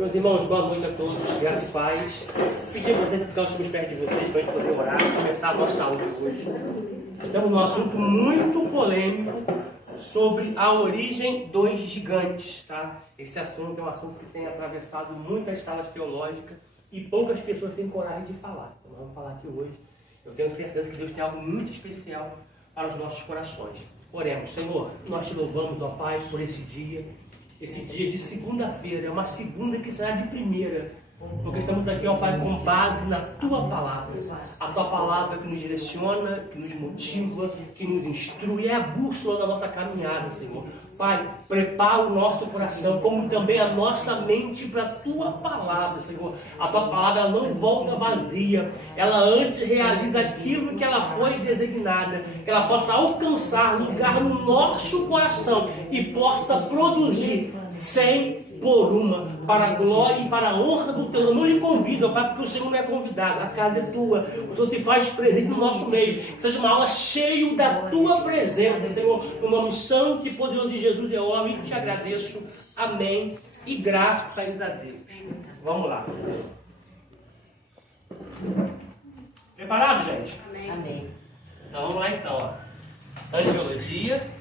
Meus irmãos, boa noite a todos, graça e paz. Pedir a vocês para ficar os perto de vocês, para a gente poder orar e começar a nossa aula hoje. Estamos num assunto muito polêmico sobre a origem dos gigantes, tá? Esse assunto é um assunto que tem atravessado muitas salas teológicas e poucas pessoas têm coragem de falar. Então vamos falar aqui hoje. Eu tenho certeza que Deus tem algo muito especial para os nossos corações. Oremos. Senhor, nós te louvamos, ó Pai, por esse dia de segunda-feira, é uma segunda que será de primeira, porque estamos aqui, ó Pai, com base na Tua Palavra, a Tua Palavra que nos direciona, que nos motiva, que nos instrui, é a bússola da nossa caminhada, Senhor. Pai, prepara o nosso coração, como também a nossa mente para a Tua Palavra, Senhor. A Tua Palavra, ela não volta vazia, ela antes realiza aquilo que ela foi designada, que ela possa alcançar lugar no nosso coração e possa produzir 100 por uma, para a glória e para a honra do Teu nome. Eu não lhe convido, ó Pai, porque o Senhor não é convidado, a casa é Tua, o Senhor se faz presente no nosso meio, que seja uma aula cheia da Tua presença, Senhor, no nome santo e poderoso de Jesus eu oro e te agradeço, amém, e graças a Deus. Vamos lá. Preparado, gente? Amém. Então vamos lá então, ó. Angiologia.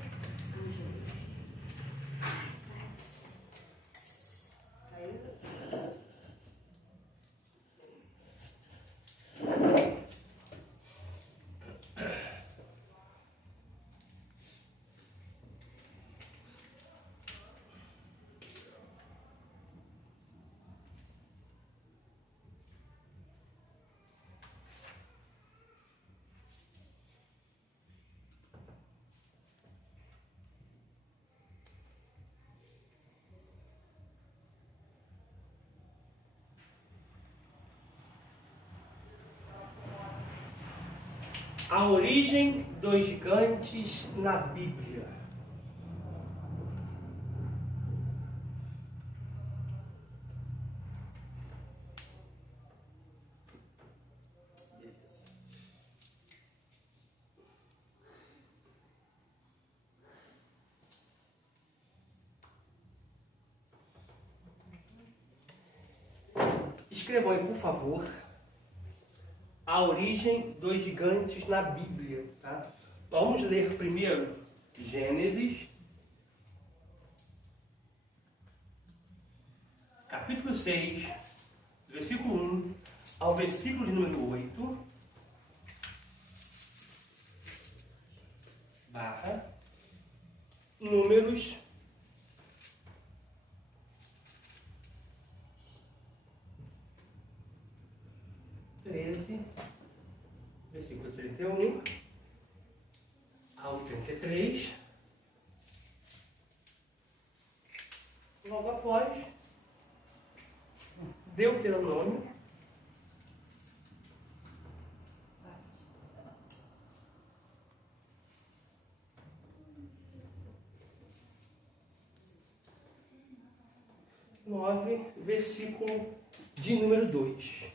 A origem dos gigantes na Bíblia. Beleza. Escrevam aí, por favor, a origem dos gigantes na Bíblia, tá? Vamos ler primeiro Gênesis, capítulo 6, versículo 1 ao versículo de número 8, barra, Números 13, versículo 31 ao 33, logo após Deuteronômio, versículo de número 2.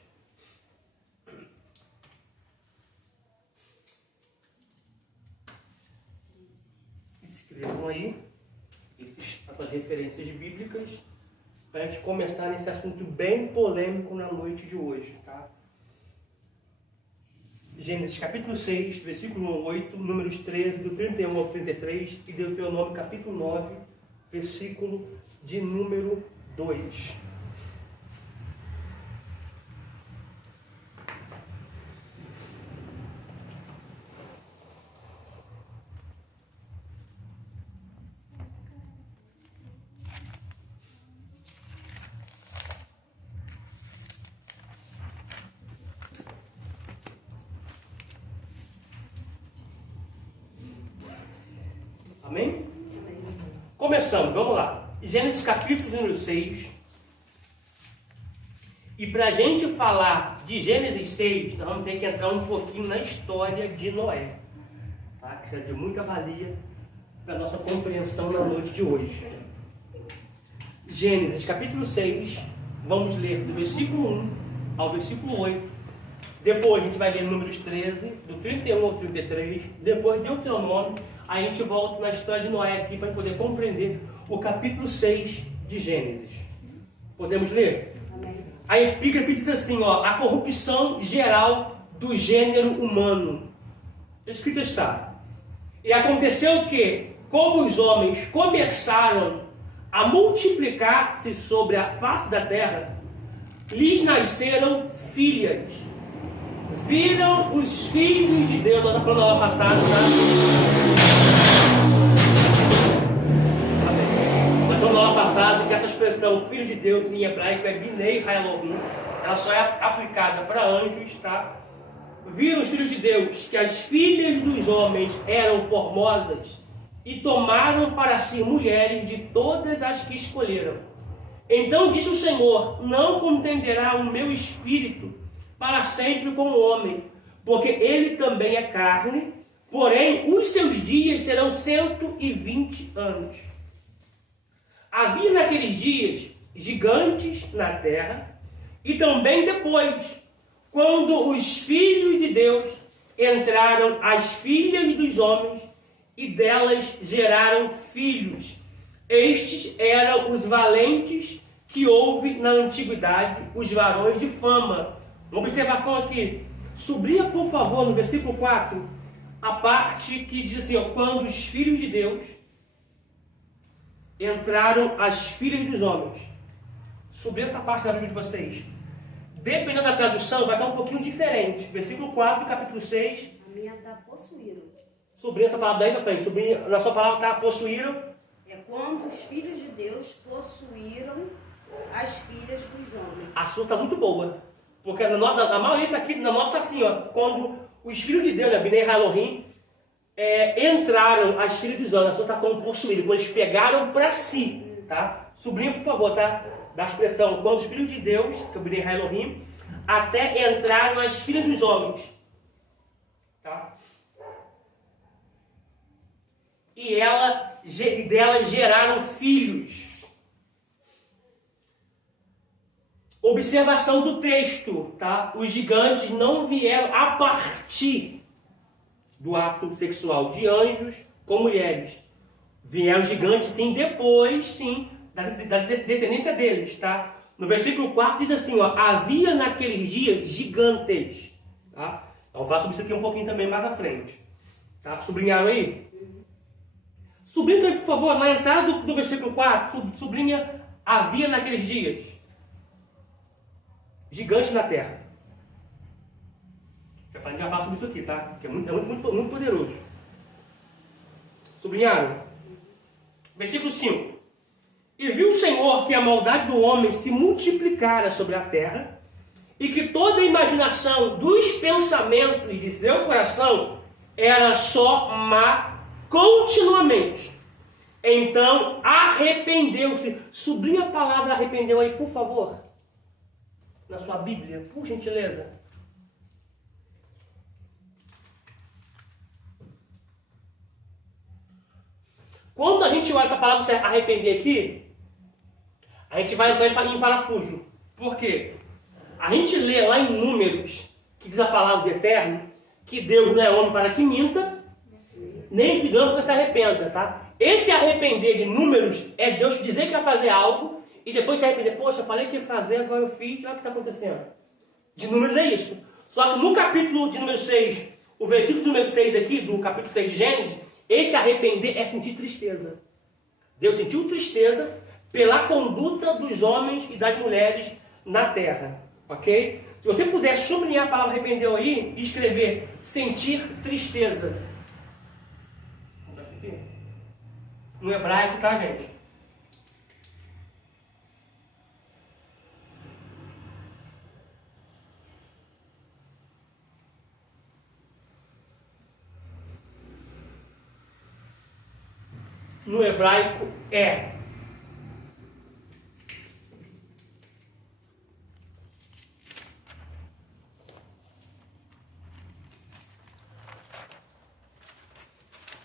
Escrevam aí essas referências bíblicas para a gente começar nesse assunto bem polêmico na noite de hoje, tá? Gênesis capítulo 6, versículo 1 ao 8, Números 13, do 31 ao 33 e Deuteronômio capítulo 9, versículo de número 2. Amém? Começamos, vamos lá. Gênesis capítulo número 6. E para a gente falar de Gênesis 6, nós vamos ter que entrar um pouquinho na história de Noé, tá? Que é de muita valia para a nossa compreensão na noite de hoje. Gênesis capítulo 6, vamos ler do versículo 1 ao versículo 8. Depois a gente vai ler Números 13, do 31 ao 33. Depois Deuteronômio. A gente volta na história de Noé aqui para poder compreender o capítulo 6 de Gênesis. Podemos ler? Amém. A epígrafe diz assim, ó, a corrupção geral do gênero humano. Escrito está. E aconteceu que, como os homens começaram a multiplicar-se sobre a face da terra, lhes nasceram filhas. Viram os filhos de Deus, nós estamos falando na aula passada, tá? Nós falamos na aula passada que essa expressão filho de Deus em hebraico é Binei Haelohim, ela só é aplicada para anjos, tá? Viram os filhos de Deus que as filhas dos homens eram formosas e tomaram para si mulheres de todas as que escolheram. Então disse o Senhor: não contenderá o meu espírito para sempre com o homem, porque ele também é carne, porém os seus dias serão 120 anos. Havia naqueles dias gigantes na terra, e também depois, quando os filhos de Deus entraram as filhas dos homens, e delas geraram filhos. Estes eram os valentes que houve na antiguidade, os varões de fama. Uma observação aqui. Sublinha, por favor, no versículo 4, a parte que diz assim, ó, quando os filhos de Deus entraram as filhas dos homens. Sublinha essa parte da Bíblia de vocês. Dependendo da tradução, vai estar um pouquinho diferente. Versículo 4, capítulo 6. A minha está possuíram. Sublinha essa palavra daí pra frente. Sublinha, na sua palavra está possuíram. É quando os filhos de Deus possuíram as filhas dos homens. A sua está muito boa. Porque a maioria está aqui na nossa assim, ó. Quando os filhos de Deus, Binei Haelohim, entraram as filhas dos homens. A sua está como possuíram. Quando eles pegaram para si. Tá? Sublinha, por favor, tá? Da expressão, quando os filhos de Deus, que é o Binei Haelohim, até entraram as filhas dos homens. Tá? E delas geraram filhos. Observação do texto, tá? Os gigantes não vieram a partir do ato sexual de anjos com mulheres. Vieram gigantes, sim, depois, sim, da descendência deles, tá? No versículo 4 diz assim, ó, havia naqueles dias gigantes, tá? Então, eu faço isso aqui um pouquinho também mais à frente, tá? Sublinharam aí? Sublinha aí, por favor, na entrada do versículo 4, sublinha, havia naqueles dias gigantes na terra. Já faço isso aqui, tá? Que é muito poderoso. Sublinharam? Versículo 5. E viu o Senhor que a maldade do homem se multiplicara sobre a terra, e que toda a imaginação dos pensamentos de seu coração era só má continuamente. Então arrependeu-se. Sublinha a palavra arrependeu aí, por favor. Na sua Bíblia, por gentileza. Quando a gente olha essa palavra se arrepender aqui, a gente vai entrar em parafuso. Por quê? A gente lê lá em Números, que diz a palavra do Eterno, que Deus não é homem para que minta, nem filho para que se arrependa, tá? Esse arrepender de Números é Deus dizer que vai fazer algo e depois se arrepender. Poxa, eu falei que ia fazer, agora eu fiz, olha o que está acontecendo. De Números é isso. Só que no capítulo de número 6, o versículo número 6 aqui, do capítulo 6 de Gênesis, esse arrepender é sentir tristeza. Deus sentiu tristeza pela conduta dos homens e das mulheres na terra. Ok? Se você puder sublinhar a palavra arrependeu aí e escrever sentir tristeza. No hebraico, tá, gente? No hebraico é.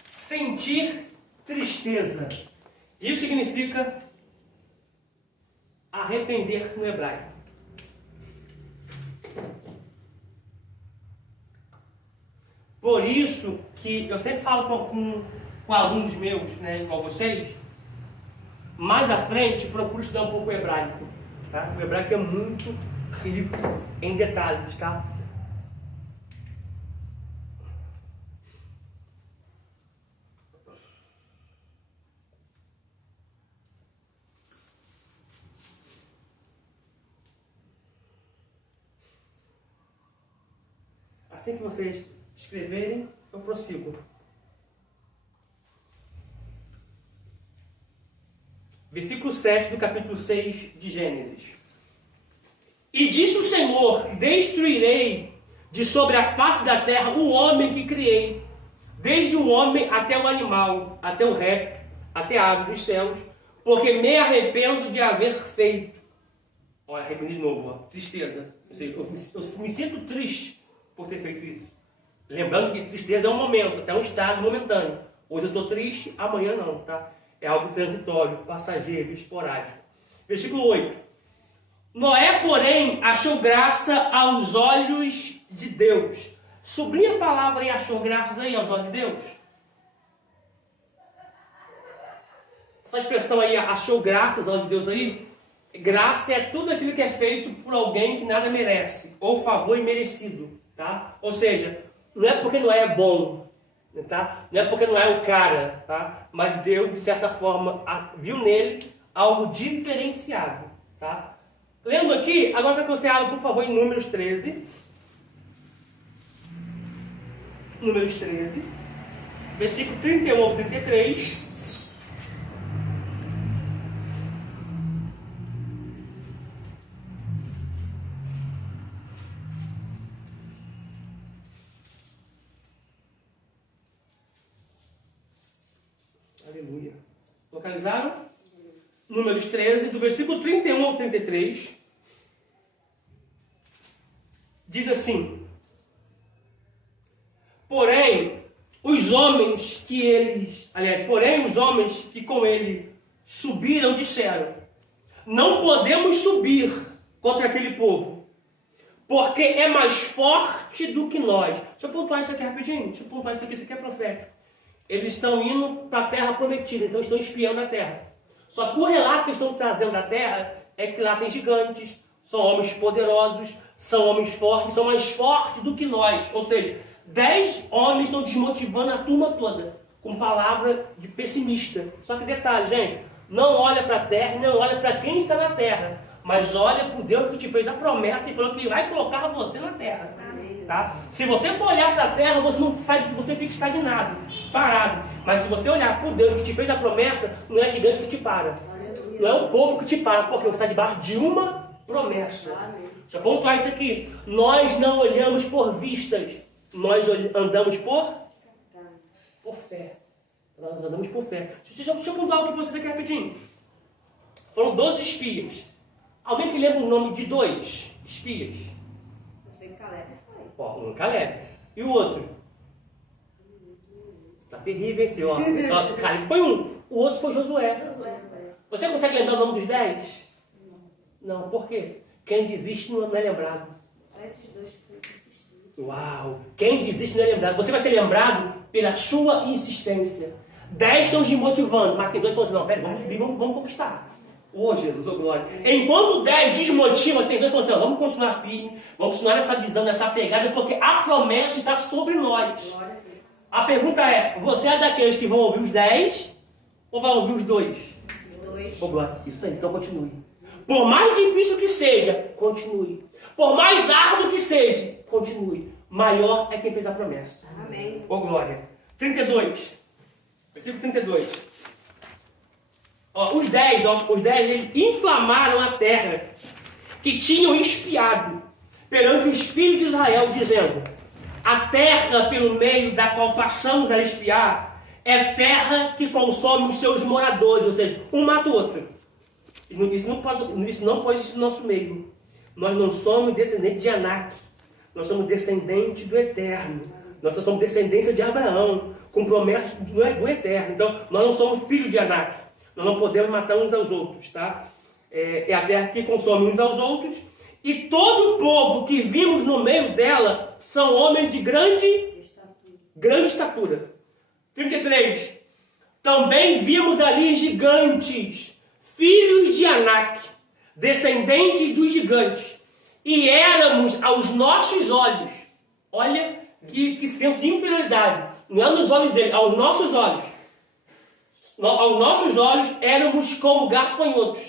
Sentir tristeza. Isso significa arrepender no hebraico. Por isso que eu sempre falo com alunos meus, né, igual vocês, mais à frente procuro estudar um pouco o hebraico. Tá? O hebraico é muito rico em detalhes, tá? Assim que vocês escreverem, eu prossigo. Versículo 7 do capítulo 6 de Gênesis. E disse o Senhor: destruirei de sobre a face da terra o homem que criei, desde o homem até o animal, até o réptil, até a ave dos céus, porque me arrependo de haver feito. Olha, arrependi de novo, ó, tristeza. Eu me sinto triste por ter feito isso. Lembrando que tristeza é um momento, até um estado momentâneo. Hoje eu estou triste, amanhã não, tá? É algo transitório, passageiro, esporádico. Versículo 8. Noé, porém, achou graça aos olhos de Deus. Sublinha a palavra e achou graças aí aos olhos de Deus. Essa expressão aí, achou graças aos olhos de Deus aí, graça é tudo aquilo que é feito por alguém que nada merece, ou favor imerecido, tá? Ou seja, não é porque Noé é bom, tá? Não é porque Noé é o cara, tá? Mas Deus, de certa forma, viu nele algo diferenciado, tá? Lendo aqui, agora para que você abra, por favor, em Números 13. Números 13, versículo 31 ao 33. Aleluia. Localizaram? Números 13, do versículo 31 ao 33. Diz assim: porém, os homens que com ele subiram disseram: não podemos subir contra aquele povo, porque é mais forte do que nós. Deixa eu pontuar isso aqui rapidinho. Isso aqui é profético. Eles estão indo para a terra prometida, então estão espiando a terra. Só que o relato que eles estão trazendo da terra é que lá tem gigantes, são homens poderosos, são homens fortes, são mais fortes do que nós. Ou seja, 10 homens estão desmotivando a turma toda, com palavra de pessimista. Só que detalhe, gente, não olha para a terra, não olha para quem está na terra, mas olha para o Deus que te fez a promessa e falou que vai colocar você na terra. Tá? Se você for olhar para a terra, você não sai, você fica estagnado, parado. Mas se você olhar para o Deus que te fez a promessa, não é gigante que te para. Não é o povo que te para, porque você está debaixo de uma promessa. Deixa eu pontuar isso aqui. Nós não olhamos por vistas, nós andamos por fé. Nós andamos por fé. Deixa eu pontuar o que você quer rapidinho. Foram 12 espias. Alguém que lembra o nome de 2 espias? Eu sei que Caleb foi. Ó, um Caleb. E o outro? Tá terrível esse, ó. Caleb foi um. O outro foi Josué. Você consegue lembrar o nome dos 10? Não. Por quê? Quem desiste não é lembrado. Só esses 2 que foram insistidos. Uau! Quem desiste não é lembrado. Você vai ser lembrado pela sua insistência. 10 estão desmotivando, mas tem 2 que falam assim: não, pera, vamos subir, vamos conquistar. Ô Jesus, ô glória. Enquanto 10 desmotiva, tem 2 que falam assim: não, vamos continuar firme, vamos continuar nessa visão, nessa pegada, porque a promessa está sobre nós. A pergunta é: você é daqueles que vão ouvir os 10 ou vai ouvir os 2? Os 2. Ô glória, isso aí, então continue. Por mais difícil que seja, continue. Por mais árduo que seja, continue. Maior é quem fez a promessa. Amém. Ô glória. 32. Versículo 32. Ó, os 10 eles inflamaram a terra que tinham espiado perante os filhos de Israel, dizendo: a terra pelo meio da qual passamos a espiar é terra que consome os seus moradores, ou seja, um mata o outro. Isso não pode existir no nosso meio. Nós não somos descendentes de Anak. Nós somos descendentes do Eterno. Nós somos descendência de Abraão, com promessas do Eterno. Então, nós não somos filhos de Anak. Nós não podemos matar uns aos outros, tá? É a terra que consome uns aos outros. E todo o povo que vimos no meio dela são homens de grande estatura. 33. Também vimos ali gigantes, filhos de Anak, descendentes dos gigantes, e éramos aos nossos olhos, olha que senso de inferioridade, não é nos olhos dele, aos nossos olhos. Aos nossos olhos éramos como gafanhotos.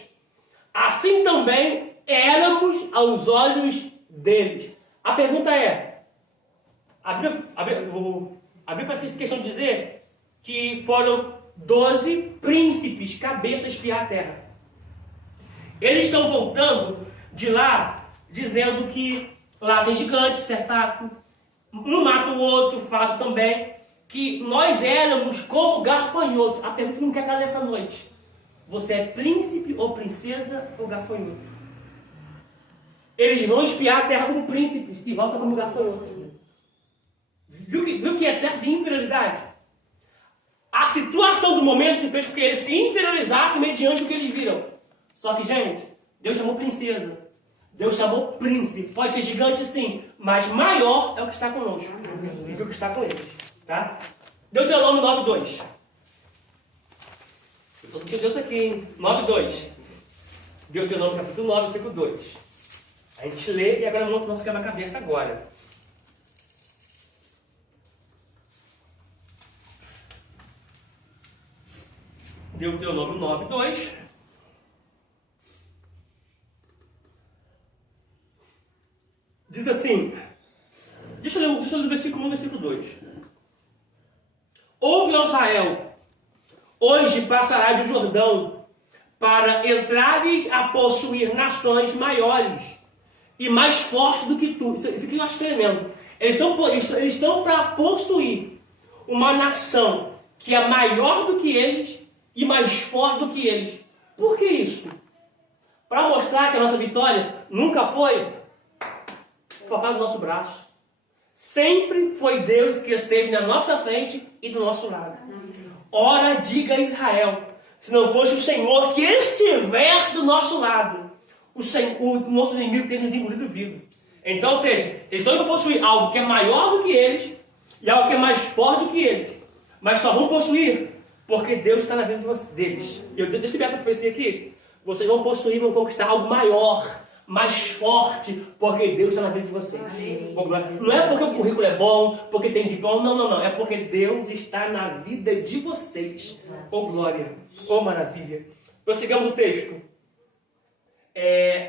Assim também éramos aos olhos deles. A pergunta é, a Bíblia faz questão de dizer que foram 12 príncipes, cabeças espiar a terra. Eles estão voltando de lá, dizendo que lá tem gigante, isso é fato. Um mata o outro, fato também. Que nós éramos como gafanhotos. A pergunta que não quer calar nessa noite. Você é príncipe ou princesa ou gafanhoto? Eles vão espiar a terra como príncipes e voltam como gafanhotos. Viu que é certo de inferioridade? A situação do momento fez com que eles se inferiorizassem mediante o que eles viram. Só que, gente, Deus chamou princesa. Deus chamou príncipe. Pode ter gigante sim, mas maior é o que está conosco do que o que está com eles. Tá? Deuteronômio 9:2. Eu estou sentindo Deus aqui, hein? 9:2. Deuteronômio capítulo 9, versículo 2. A gente lê e agora não vamos ficar na cabeça agora. Deuteronômio 9:2. Diz assim. Deixa eu ler do versículo 1 e versículo 2. Ouve, ó Israel, hoje passarás o Jordão para entrares a possuir nações maiores e mais fortes do que tu. Isso aqui eu acho tremendo. Eles estão para possuir uma nação que é maior do que eles e mais forte do que eles. Por que isso? Para mostrar que a nossa vitória nunca foi por causa do nosso braço. Sempre foi Deus que esteve na nossa frente e do nosso lado. Ora, diga a Israel, se não fosse o Senhor que estivesse do nosso lado, o nosso inimigo teria nos engolido vivo. Então, ou seja, eles estão indo possuir algo que é maior do que eles e algo que é mais forte do que eles. Mas só vão possuir porque Deus está na vida deles. E eu deixo essa profecia aqui. Vocês vão possuir, vão conquistar algo maior, mais forte, porque Deus está na vida de vocês. Não é porque o currículo é bom, porque tem diploma, não. É porque Deus está na vida de vocês. Oh glória, oh maravilha. Prossigamos o texto.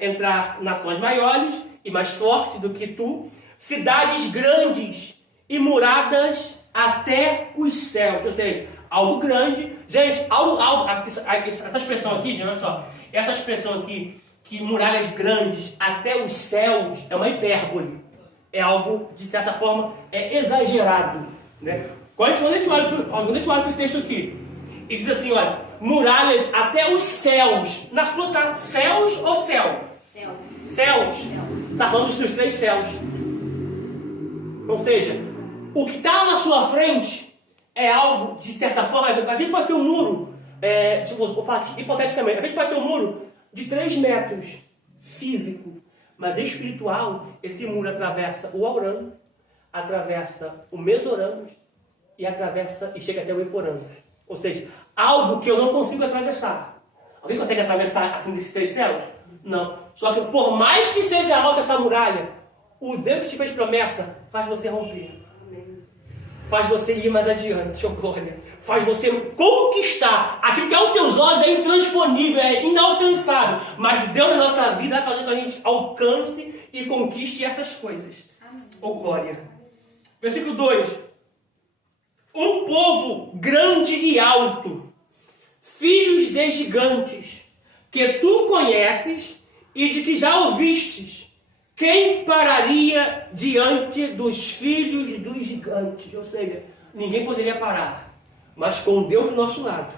Entrar nações maiores e mais fortes do que tu, cidades grandes e muradas até os céus. Ou seja, algo grande. Gente, essa expressão aqui, gente, olha só. Essa expressão aqui, que muralhas grandes até os céus, é uma hipérbole. É algo, de certa forma, exagerado. Né? Quando a gente olha para esse texto aqui, e diz assim, olha, muralhas até os céus. Na sua tá céus ou céu? Céus. Está falando dos 3 céus. Ou seja, o que está na sua frente é algo, de certa forma, às vezes pode ser um muro, vou falar hipoteticamente, às vezes pode ser um muro de 3 metros, físico, mas espiritual. Esse muro atravessa o Aurano, atravessa o Mesorano e chega até o Eporano. Ou seja, algo que eu não consigo atravessar. Alguém consegue atravessar assim desses 3 céus? Não. Só que por mais que seja alta essa muralha, o Deus que te fez promessa faz você romper. Faz você ir mais adiante, glória. Faz você conquistar aquilo que aos teus olhos é intransponível, é inalcançável. Mas Deus na nossa vida vai fazer com que a gente alcance e conquiste essas coisas. Oh glória. Versículo 2. Um povo grande e alto, filhos de gigantes, que tu conheces e de que já ouvistes. Quem pararia diante dos filhos dos gigantes? Ou seja, ninguém poderia parar. Mas com Deus do nosso lado,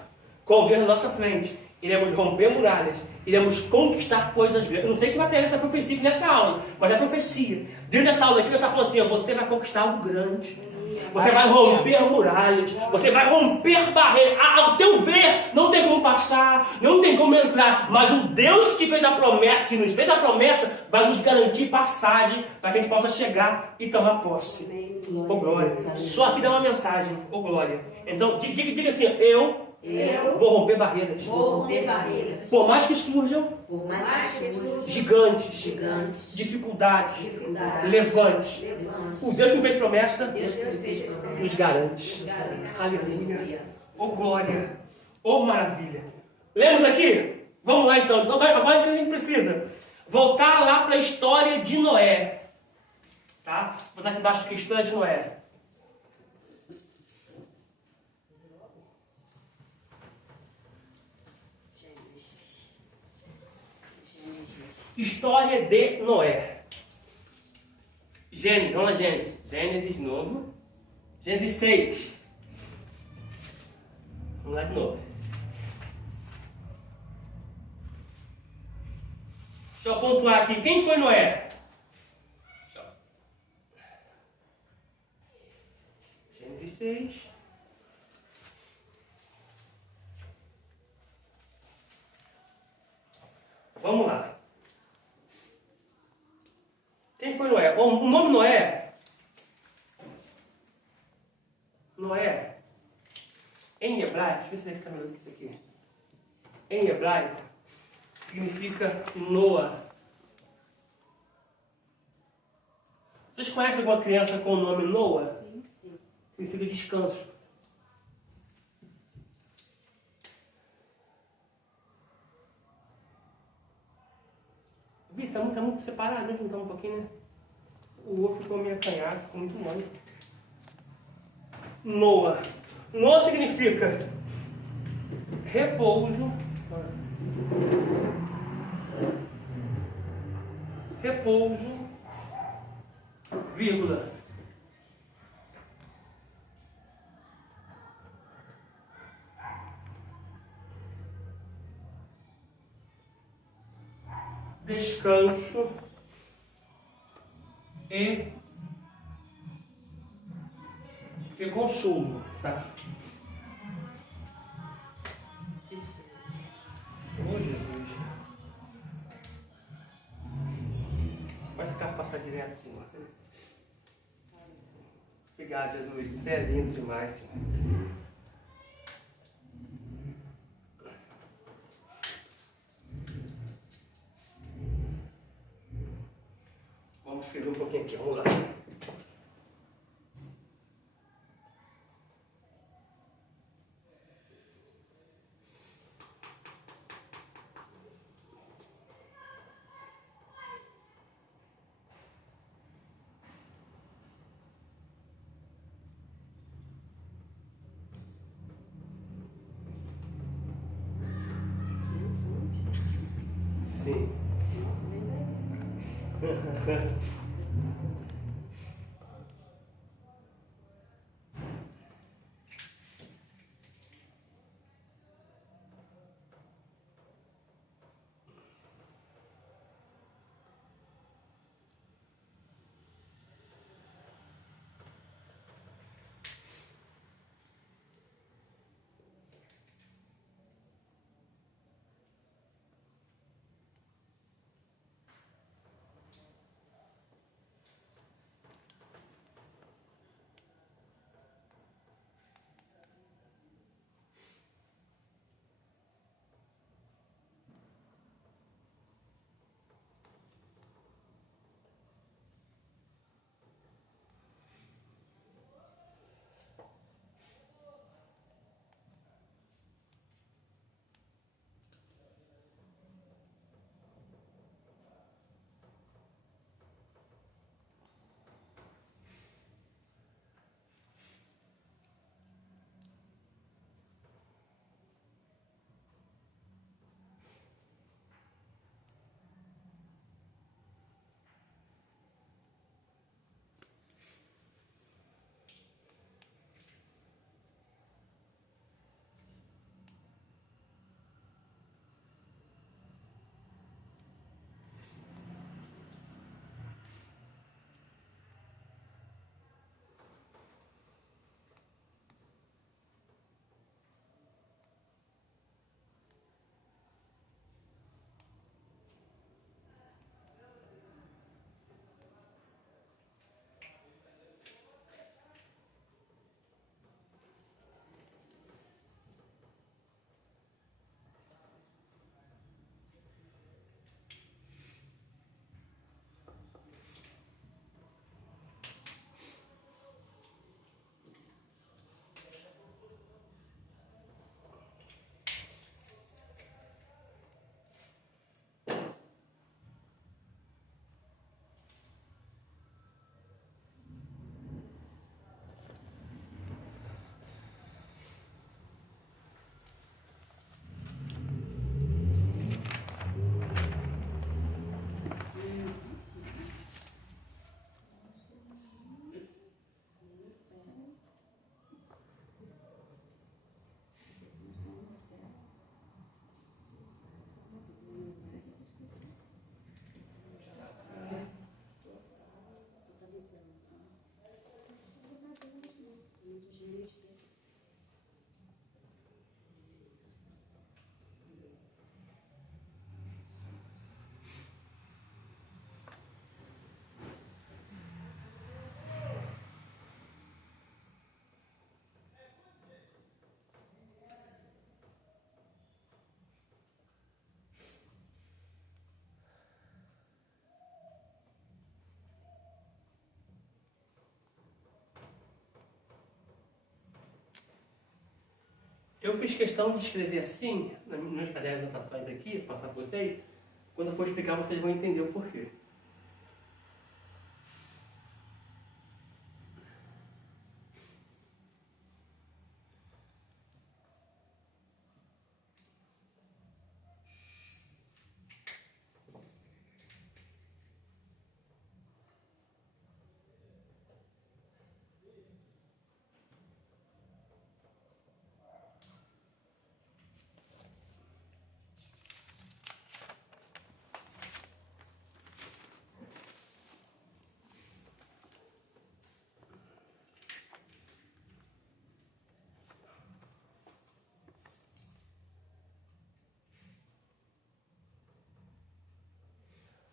com Deus na nossa frente, iremos romper muralhas, iremos conquistar coisas grandes. Eu não sei quem vai pegar essa profecia nessa aula, mas é profecia. Dentro dessa aula aqui, Deus está falando assim, você vai conquistar algo grande. Você vai romper muralhas, você vai romper barreiras. Ao teu ver, não tem como passar, não tem como entrar. Mas o Deus que te fez a promessa, que nos fez a promessa, vai nos garantir passagem para que a gente possa chegar e tomar posse. Oh glória. Só aqui dá uma mensagem, oh glória. Então, diga assim, eu Eu vou romper barreiras. vou romper barreiras. Por mais que surjam Por mais que surjam gigantes, dificuldades, levantes. O Deus que me fez promessa nos garante. Aleluia. Oh glória. Oh maravilha. Lemos aqui? Vamos lá então. Agora que a gente precisa voltar lá para a história de Noé. Tá? Vou botar aqui embaixo aqui a história de Noé. História de Noé. Gênesis, vamos lá, Gênesis. Gênesis novo. Gênesis 6. Vamos lá de novo. Deixa eu pontuar aqui. Quem foi Noé? Gênesis 6. Vamos lá. Quem foi Noé? Bom, o nome Noé, em hebraico, deixa eu ver se ele está melhor do que isso aqui. Em hebraico, significa Noa. Vocês conhecem alguma criança com o nome Noa? Sim. Significa descanso. Vi, tá muito separado, né? Juntar um pouquinho, né? O ovo ficou meio acanhado, ficou muito longo. Noa. Noa significa repouso. Repouso, vírgula. Descanso e consolo, tá? Oh, Jesus. Faz esse carro passar direto, Senhor. Obrigado, Jesus. Você é lindo demais, Senhor. Vamos escrever um pouquinho aqui, vamos lá. Sim. Eu fiz questão de escrever assim, nas minhas cadernos de anotações aqui, passar para vocês. Quando eu for explicar, vocês vão entender o porquê.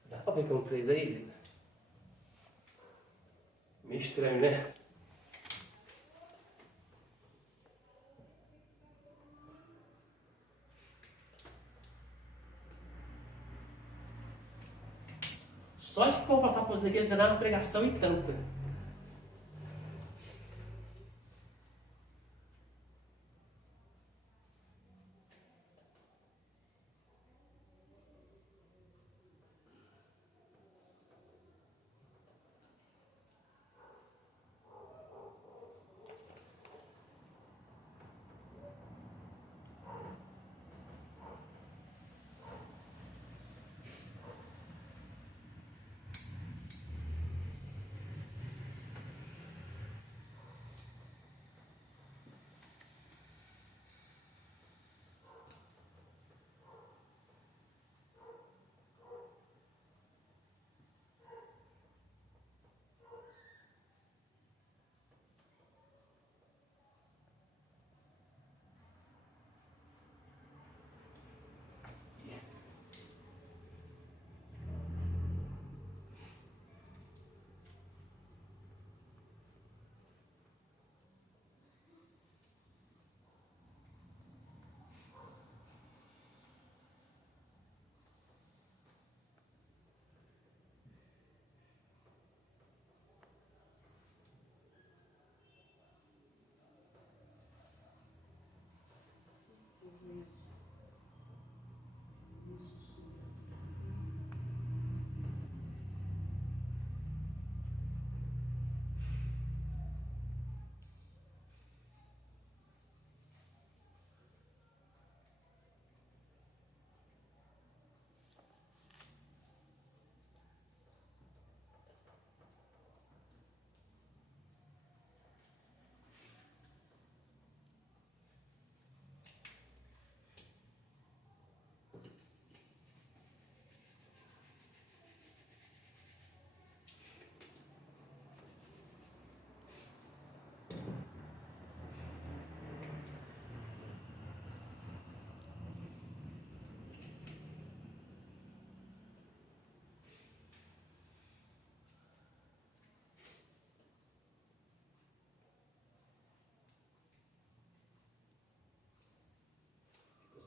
Dá pra ver que é um 3 aí, vida? Meio estranho, né? Só acho que vou passar por isso aqui já dá uma pregação e tanta.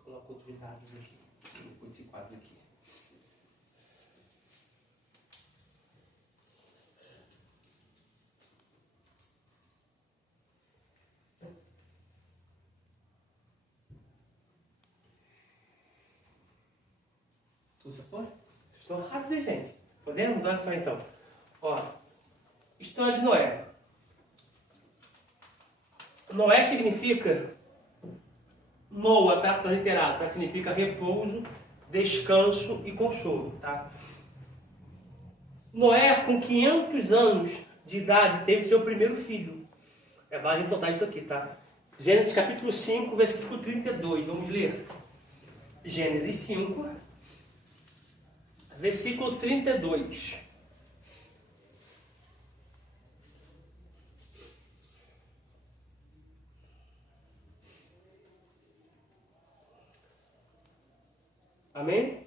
Coloco outros dados aqui, depois desse quadro aqui. Tudo já foi? Vocês estão rápidos, gente. Podemos? Olha só então. Ó, história de Noé. Noé significa Noa, tá? Transliterado, tá? Significa repouso, descanso e consolo, tá? Noé, com 500 anos de idade, teve seu primeiro filho. Vale ressaltar isso aqui, tá? Gênesis capítulo 5, versículo 32. Vamos ler. Gênesis 5, versículo 32. Amém?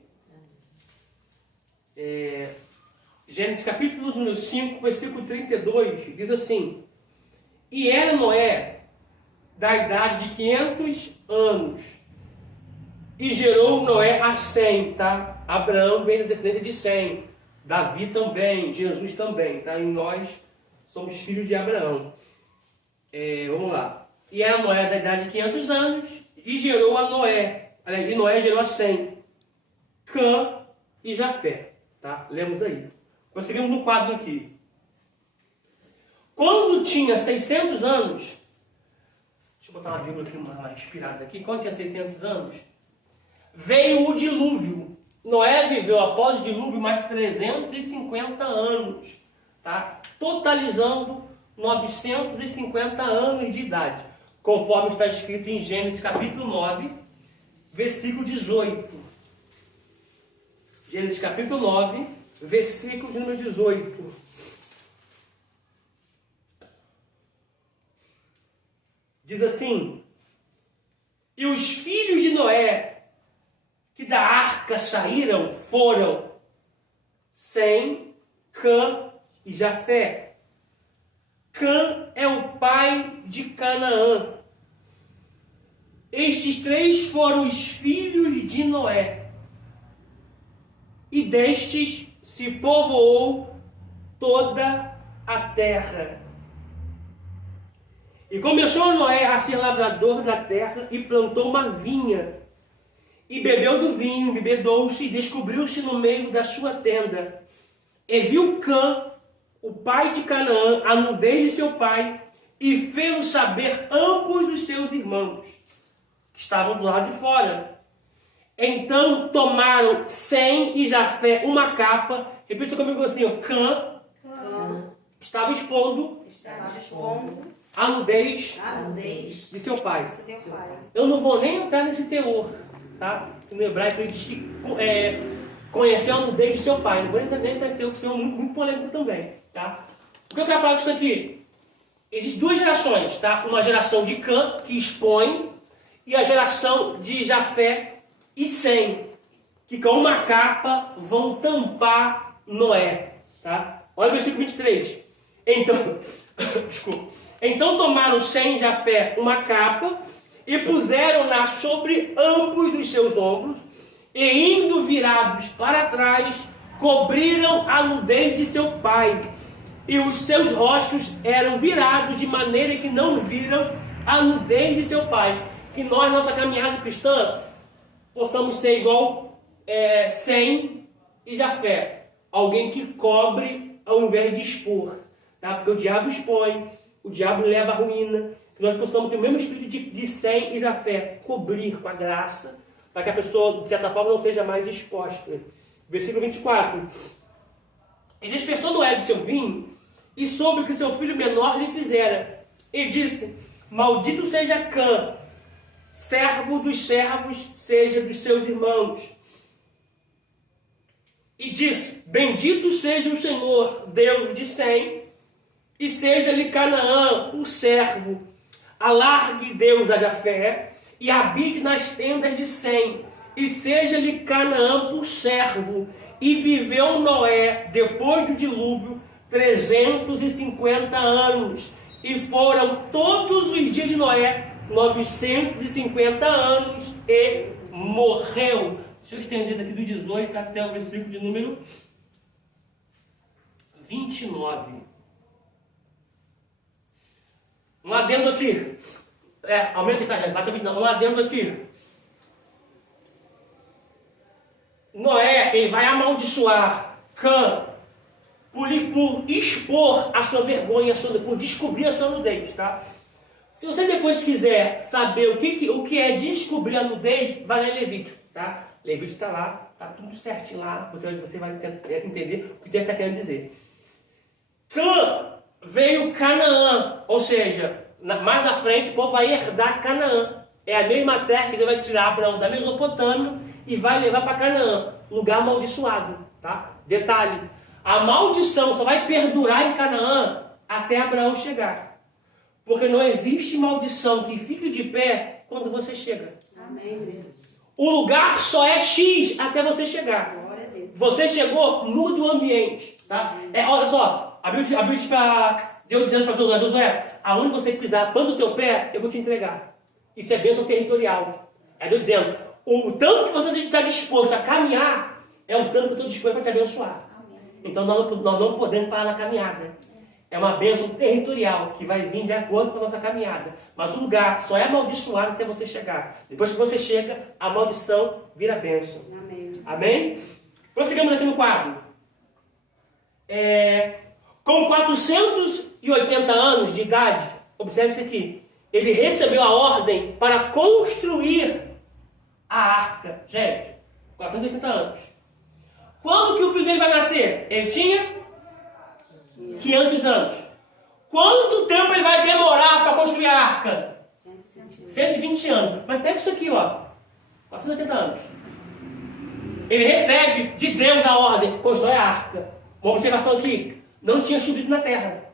Gênesis capítulo número 5, versículo 32, diz assim: E era Noé da idade de 500 anos, e gerou Noé a Sem, tá? Abraão vem da descendência de Sem, Davi também, Jesus também, tá? E nós somos filhos de Abraão. Vamos lá. E era Noé da idade de 500 anos, e gerou a Noé. E Noé gerou a Sem, Cã e Jafé. Tá? Lemos aí. Prosseguimos no quadro aqui. Quando tinha 600 anos, deixa eu botar uma vírgula aqui, uma inspirada aqui. Quando tinha 600 anos, veio o dilúvio. Noé viveu após o dilúvio mais 350 anos, tá? Totalizando 950 anos de idade, conforme está escrito em Gênesis capítulo 9, versículo 18. Gênesis capítulo 9, versículo de número 18. Diz assim: e os filhos de Noé que da arca saíram foram Sem, Cã e Jafé. Cã é o pai de Canaã. Estes três foram os filhos de Noé. E destes se povoou toda a terra. E começou Noé a ser lavrador da terra e plantou uma vinha. E bebeu do vinho, bebedou-se e descobriu-se no meio da sua tenda. E viu Cã, o pai de Canaã, a nudez de seu pai, e fez saber ambos os seus irmãos, que estavam do lado de fora. Então tomaram Sem e Jafé uma capa, repita comigo assim, ó, Cã estava expondo a nudez de seu pai. Eu não vou nem entrar nesse teor, tá? No hebraico ele diz que conheceu a nudez de seu pai. Não vou nem entrar nesse teor, que isso é muito polêmico também, tá? O que eu quero falar com isso aqui? Existem duas gerações, tá? Uma geração de Cã, que expõe, e a geração de Jafé e Sem, que com uma capa vão tampar Noé, tá? Olha o versículo 23. Então, desculpa. Então tomaram Sem e Jafé uma capa e puseram-na sobre ambos os seus ombros, e indo virados para trás, cobriram a nudez de seu pai. E os seus rostos eram virados de maneira que não viram a nudez de seu pai. Que nós, nossa caminhada cristã, possamos ser igual Sem e Jafé. Alguém que cobre ao invés de expor. Tá? Porque o diabo expõe, o diabo leva à ruína. Que nós possamos ter o mesmo espírito de Sem e Jafé, cobrir com a graça, para que a pessoa, de certa forma, não seja mais exposta. Versículo 24. E despertou Noé do seu vinho, e soube o que seu filho menor lhe fizera. E disse: maldito seja Cã, servo dos servos, seja dos seus irmãos. E disse: bendito seja o Senhor, Deus de Sem, e seja-lhe Canaã por servo. Alargue Deus a Jafé, e habite nas tendas de Sem, e seja-lhe Canaã por servo. E viveu Noé, depois do dilúvio, 350 anos. E foram todos os dias de Noé 950 anos, e morreu. Deixa eu estender daqui do 18 até o versículo de número 29. Um adendo aqui. Aumenta o tá, vai ter um adendo aqui. Noé, ele vai amaldiçoar Cã por expor a sua vergonha, por descobrir a sua nudez, tá? Se você depois quiser saber o que é descobrir a nudez, vai lá em Levítico, tá? Levítico está lá, tá tudo certinho lá, você vai entender o que Deus está querendo dizer. Cã veio Canaã, ou seja, mais à frente o povo vai herdar Canaã. É a mesma terra que Deus vai tirar Abraão da Mesopotâmia e vai levar para Canaã, lugar amaldiçoado, tá? Detalhe, a maldição só vai perdurar em Canaã até Abraão chegar. Porque não existe maldição que fique de pé quando você chega. Amém, Deus. O lugar só é X até você chegar. Glória a Deus. Você chegou, muda o ambiente, tá? Olha só, abriu para Deus dizendo para Josué, aonde você pisar, planta o teu pé, eu vou te entregar. Isso é bênção territorial. É Deus dizendo, o tanto que você está disposto a caminhar, é o tanto que eu estou disposto para te abençoar. Amém. Então nós não podemos parar na caminhada. é uma bênção territorial que vai vir de acordo com a nossa caminhada. Mas o lugar só é amaldiçoado até você chegar. Depois que você chega, a maldição vira bênção. Amém. Amém? Prosseguimos aqui no quadro. Com 480 anos de idade, observe isso aqui, ele recebeu a ordem para construir a arca. Gente, 480 anos. Quando que o filho dele vai nascer? Ele tinha 500 anos. Quanto tempo ele vai demorar para construir a arca? 120 anos. Mas pega isso aqui, ó. 480 anos. Ele recebe de Deus a ordem, constrói a arca. Uma observação aqui, não tinha chovido na terra.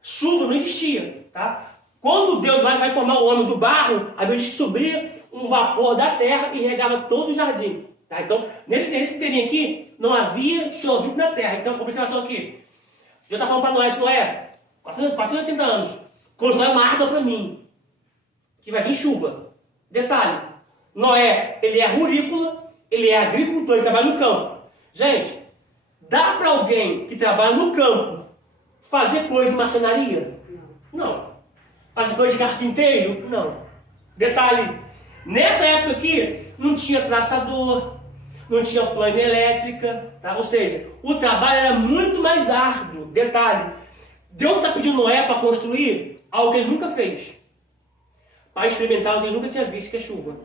Chuva não existia, tá? Quando Deus vai formar o homem do barro, a Bíblia diz que subia um vapor da terra e regava todo o jardim. Tá? Então, nesse inteirinho aqui, não havia chovido na terra. Então, observação aqui. Deus está falando para Noé, 480 anos, constrói uma arca para mim, que vai vir chuva. Detalhe, Noé, ele é rurícola, ele é agricultor, ele trabalha no campo. Gente, dá para alguém que trabalha no campo fazer coisa de marcenaria? Não. Fazer coisa de carpinteiro? Não. Detalhe, nessa época aqui, não tinha traçador, não tinha plana elétrica, tá? Ou seja, o trabalho era muito mais árduo. Detalhe, Deus está pedindo Noé para construir algo que ele nunca fez, para experimentar o que ele nunca tinha visto, que é chuva.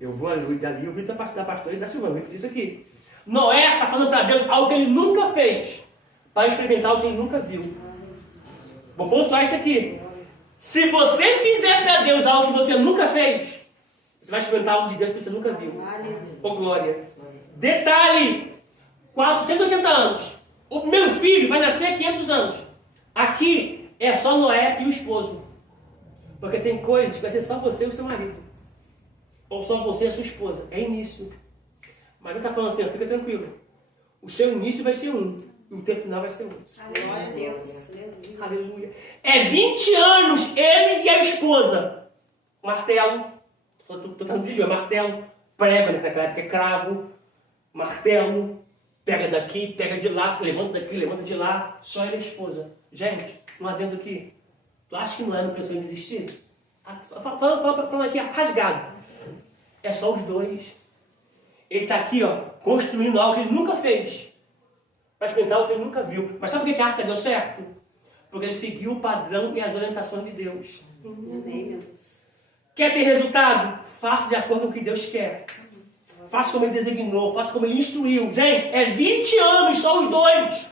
Eu vou ali, eu vi da pastora e da Silvana, que disse aqui. Noé está falando para Deus algo que ele nunca fez, para experimentar o que ele nunca viu. Vou pontuar isso aqui. Se você fizer para Deus algo que você nunca fez, você vai experimentar algo de Deus que você nunca viu. Oh, glória. Detalhe, 480 anos. O primeiro filho vai nascer 500 anos. Aqui é só Noé e o esposo. Porque tem coisas que vai ser só você e o seu marido. Ou só você e a sua esposa. É início. Mas ele está falando assim, fica tranquilo. O seu início vai ser um. E o teu final vai ser um. Glória a Deus. Aleluia. É 20 anos ele e a esposa. Martelo. Estou falando de vídeo, é martelo. Prega, naquela época é cravo. Martelo. Pega daqui, pega de lá. Levanta daqui, levanta de lá. Só ele e a esposa. Gente, um adendo aqui. Tu acha que Noé não pensou em desistir? Falando aqui, rasgado. É só os dois. Ele está aqui, ó, construindo algo que ele nunca fez. Para experimentar o que ele nunca viu. Mas sabe por que a arca deu certo? Porque ele seguiu o padrão e as orientações de Deus. Amém, meu Deus. Quer ter resultado? Faça de acordo com o que Deus quer. Faça como ele designou, faça como ele instruiu. Gente, é 20 anos só os dois.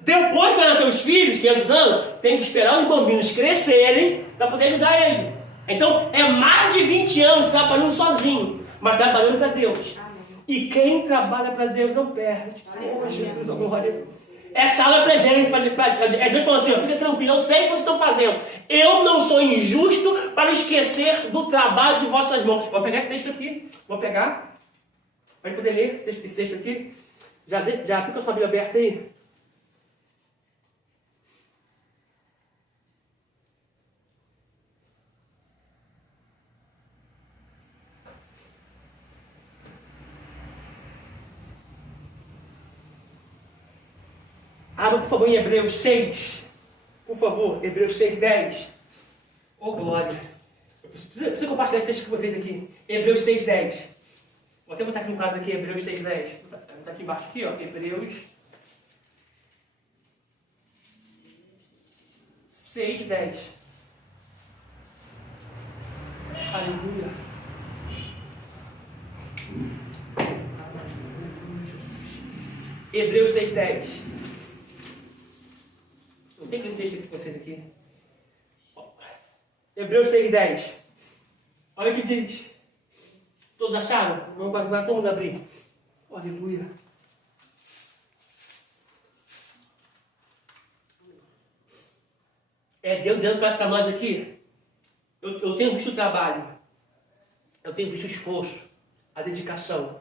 Depois que nascer os filhos, 500 anos, tem que esperar os bambinos crescerem para poder ajudar ele. Então, é mais de 20 anos trabalhando sozinho, mas trabalhando para Deus. Amém. E quem trabalha para Deus não perde. Aleluia. Oh, Jesus, oh, glória. Essa aula é para gente. É Deus falando assim, ó, fica tranquilo, eu sei o que vocês estão fazendo. Eu não sou injusto para esquecer do trabalho de vossas mãos. Vou pegar esse texto aqui. Vou pegar. Para poder ler esse texto aqui. Já fica a sua Bíblia aberta aí. Abra, por favor, em Hebreus 6. Por favor, Hebreus 6, 10. Oh, glória. Eu preciso compartilhar esse texto com vocês aqui. Hebreus 6, 10. Vou até botar aqui no quadro aqui, Hebreus 6, 10. Vou botar aqui embaixo, aqui, ó. Hebreus 6, 10. Aleluia. Hebreus 6, 10. Não tem que esse texto aqui com vocês aqui. Hebreus 6, 10. Olha o que diz. Todos acharam? Vai todo mundo abrir. Oh, aleluia. É Deus dizendo para nós aqui. Eu tenho visto o trabalho. Eu tenho visto o esforço. A dedicação.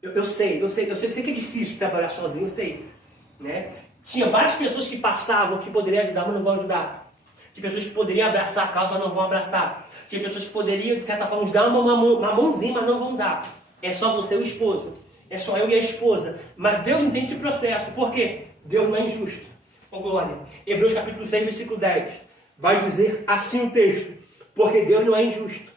Eu sei que é difícil trabalhar sozinho, eu sei. Né? Tinha várias pessoas que passavam, que poderiam ajudar, mas não vão ajudar. Tinha pessoas que poderiam abraçar a causa, mas não vão abraçar. Tinha pessoas que poderiam, de certa forma, nos dar uma mãozinha, mas não vão dar. É só você e o esposo. É só eu e a esposa. Mas Deus entende esse processo. Por quê? Deus não é injusto. Oh, glória. Hebreus capítulo 6, versículo 10. Vai dizer assim o texto: porque Deus não é injusto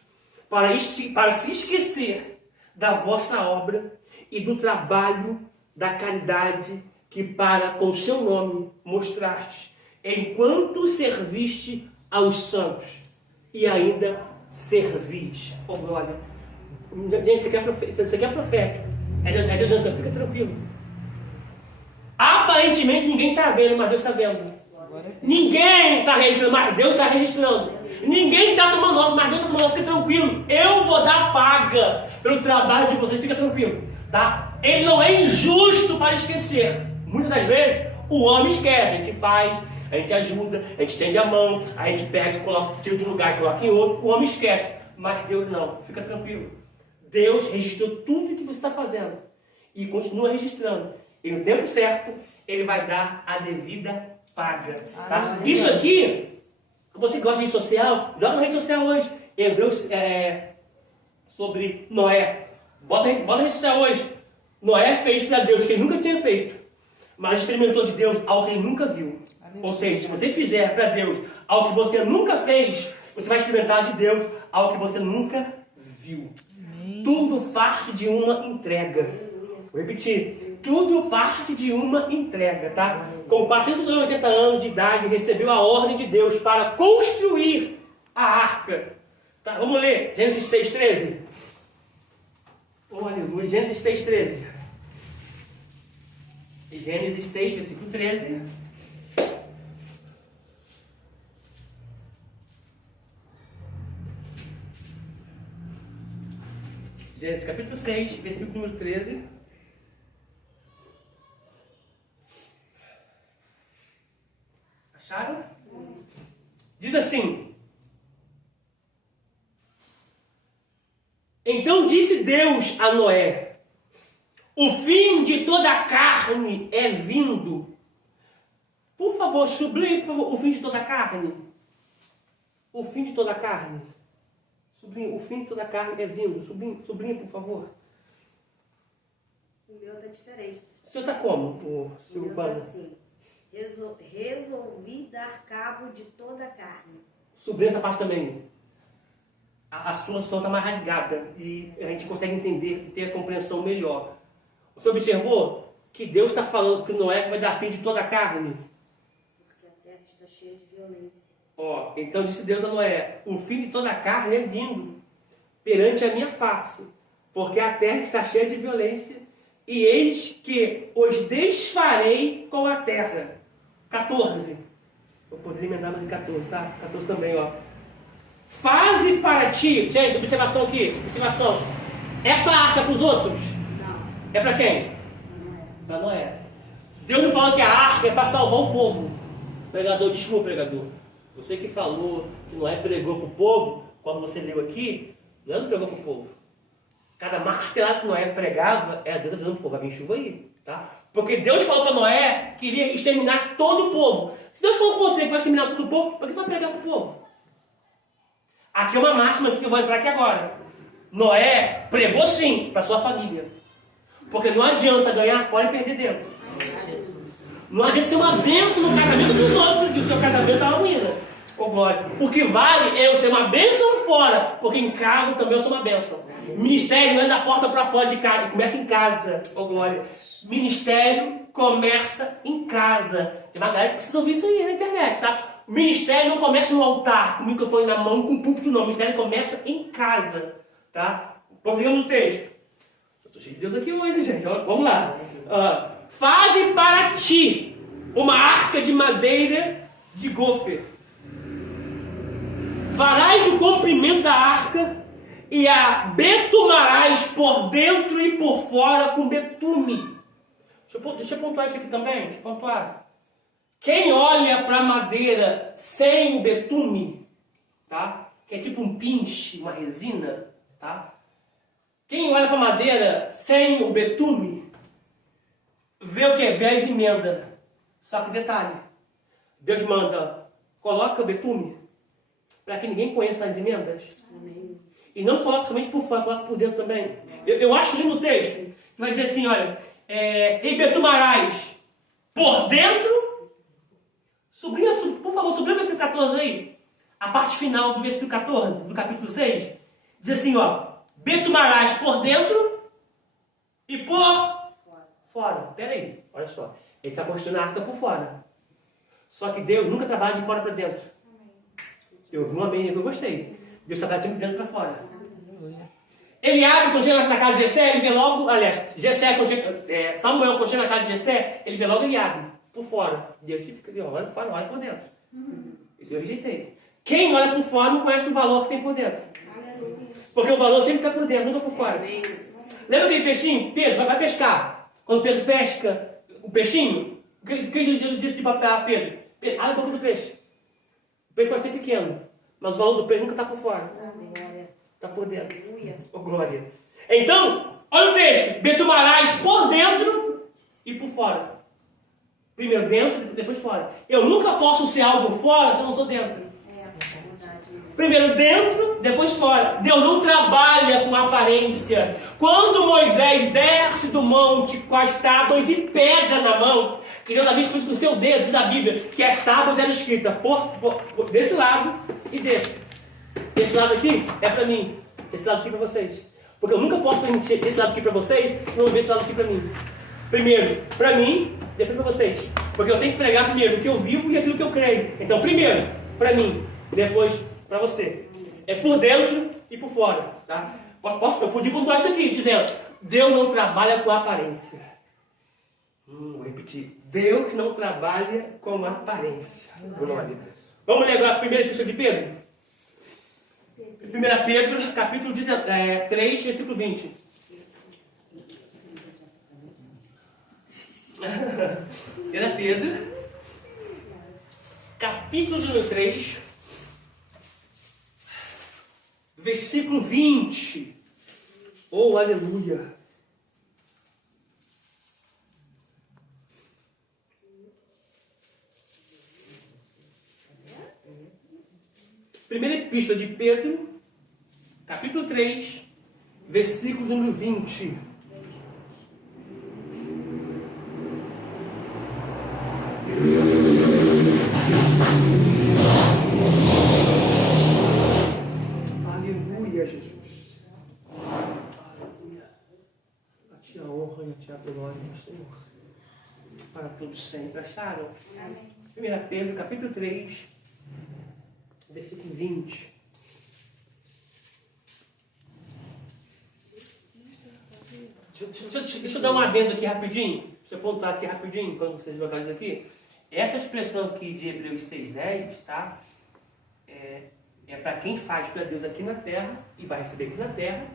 para se esquecer da vossa obra e do trabalho da caridade que para com seu nome mostraste, enquanto serviste aos santos e ainda servis. Oh, glória. Gente, você quer profético. É Deus dizendo, fica tranquilo. Aparentemente ninguém está vendo, mas Deus está vendo. Ninguém está registrando, mas Deus está registrando. Ninguém está tomando nota, mas Deus está tomando nota. Fica tranquilo. Eu vou dar paga pelo trabalho de vocês. Fica tranquilo, tá? Ele não é injusto para esquecer. Muitas das vezes o homem esquece. A gente faz, a gente ajuda, a gente estende a mão, a gente pega, coloca, tira de um lugar e coloca em outro. O homem esquece, mas Deus não. Fica tranquilo. Deus registrou tudo o que você está fazendo e continua registrando. E no tempo certo, Ele vai dar a devida paga. Tá? Isso aqui, você gosta de rede social? Joga na rede social hoje. Hebreus sobre Noé. Bota na rede social hoje. Noé fez para Deus o que ele nunca tinha feito, mas experimentou de Deus algo que ele nunca viu. Ou seja, se você fizer para Deus algo que você nunca fez, você vai experimentar de Deus algo que você nunca viu. Tudo parte de uma entrega. Vou repetir. Tudo parte de uma entrega, tá? Com 480 anos de idade, recebeu a ordem de Deus para construir a arca. Tá? Vamos ler Gênesis 6,13. Oh, aleluia. Gênesis 6,13. Gênesis 6, versículo 13. Gênesis capítulo 6, versículo número 13. Acharam? Diz assim: então disse Deus a Noé: o fim de toda a carne é vindo. Por favor, sublinhe, por favor, o fim de toda a carne. O fim de toda a carne. Sublinhe, o fim de toda a carne é vindo. Sublinhe, por favor. O meu está diferente. O seu está como, O meu Silvana? está assim. Resolvi dar cabo de toda a carne. Sublinhe essa parte também. A sua situação está mais rasgada e a gente consegue entender e ter a compreensão melhor. Você observou que Deus está falando que Noé vai dar fim de toda a carne? Porque a terra está cheia de violência. Ó, então disse Deus a Noé: o fim de toda a carne é vindo perante a minha face, porque a terra está cheia de violência, e eis que os desfarei com a terra. 14. Eu poderia emendar mais em 14, tá? 14 também, ó. Faze para ti, gente, observação aqui, observação. Essa arca para os outros? Não. É para quem? Não é. Para Noé. Deus não falou que a arca é para salvar o povo. Pregador, desculpa, pregador. Você que falou que Noé pregou para o povo, quando você leu aqui, Noé não pregou para o povo. Cada martelado que Noé pregava, era Deus dizendo para o povo: vai vir chuva aí, tá? Porque Deus falou para Noé que iria exterminar todo o povo. Se Deus falou para você que vai exterminar todo o povo, por que você vai pregar para o povo? Aqui é uma máxima que eu vou entrar aqui agora. Noé pregou sim para sua família. Porque não adianta ganhar fora e perder dentro. Não adianta ser uma bênção no casamento dos outros e o seu casamento está uma ruína. Oh, glória. O que vale é eu ser uma bênção fora, porque em casa também eu sou uma bênção. Ministério não é da porta para fora de casa, começa em casa. Oh, glória. Ministério começa em casa. Tem uma galera que precisa ouvir isso aí na internet, tá? O ministério não começa no altar, com o microfone na mão, com o púlpito não. O ministério começa em casa, tá? Vamos chegar no texto. Eu estou cheio de Deus aqui hoje, gente. Vamos lá. Faze para ti uma arca de madeira de gofer. Farás o comprimento da arca e a betumarás por dentro e por fora com betume. Deixa eu pontuar isso aqui também. Deixa eu pontuar. Quem olha para a madeira sem o betume, tá? Que é tipo um pinche, uma resina, tá? Quem olha para a madeira sem o betume, vê o que? Vê as emendas. Só que detalhe, Deus manda, coloca o betume para que ninguém conheça as emendas. Amém. E não coloca somente por fora, coloca por dentro também. Eu acho lindo o texto, que vai dizer assim, olha, e betumarás por dentro Por favor, sublinha o versículo 14 aí. A parte final do versículo 14, do capítulo 6. Diz assim, ó. Betumarás por dentro e por fora. Pera aí, olha só. Ele está construindo a arca por fora. Só que Deus nunca trabalha de fora para dentro. Eu vi um amém que eu gostei. Deus trabalha sempre de dentro para fora. Eliabe, quando chega na casa de Jessé, ele vê logo... Aliás, Samuel, quando chega na casa de Jessé, ele vê logo Eliabe por fora. Deus fica ali, olha por fora, olha por dentro. Isso eu rejeitei. Quem olha por fora não conhece o valor que tem por dentro. Porque o valor sempre está por dentro, nunca por fora. Lembra aquele peixinho? Pedro, vai pescar. Quando Pedro pesca o peixinho, o que Jesus disse para Pedro? Pedro, abre a boca do peixe. O peixe pode ser pequeno, mas o valor do peixe nunca está por fora. Está por dentro. Oh, glória. Então, olha o texto. Betumarás por dentro e por fora. Primeiro dentro, depois fora. Eu nunca posso ser algo fora se eu não sou dentro. Primeiro dentro, depois fora. Deus não trabalha com aparência. Quando Moisés desce do monte com as tábuas de pedra na mão, que Deus havia escrito com o seu dedo, diz a Bíblia, que as tábuas eram escritas desse lado e desse. Esse lado aqui é para mim, esse lado aqui para vocês. Porque eu nunca posso permitir esse lado aqui para vocês, não ver esse lado aqui para mim. Primeiro para mim, depois para vocês. Porque eu tenho que pregar primeiro o que eu vivo e aquilo que eu creio. Então, primeiro para mim, depois para você. É por dentro e por fora. Tá? Eu podia pontuar isso aqui, dizendo: Deus não trabalha com aparência. Vou repetir. Deus não trabalha com aparência. Glória. Vamos ler agora a primeira epístola de Pedro? 1 Pedro, capítulo 3, versículo 20. 1 Pedro, capítulo número 3, versículo 20. Oh, aleluia! Primeira epístola de Pedro, capítulo 3, versículo número 20. Aleluia, Jesus. Aleluia. A ti a honra e a ti a glória, Senhor. Para todos sempre. Acharam? Amém. 1 Pedro, capítulo 3, versículo 20. Deixa eu dar uma adenda aqui rapidinho. Deixa eu apontar aqui rapidinho, quando vocês localizam aqui. Essa expressão aqui de Hebreus 6,10, tá? É para quem faz para Deus aqui na terra e vai receber aqui na terra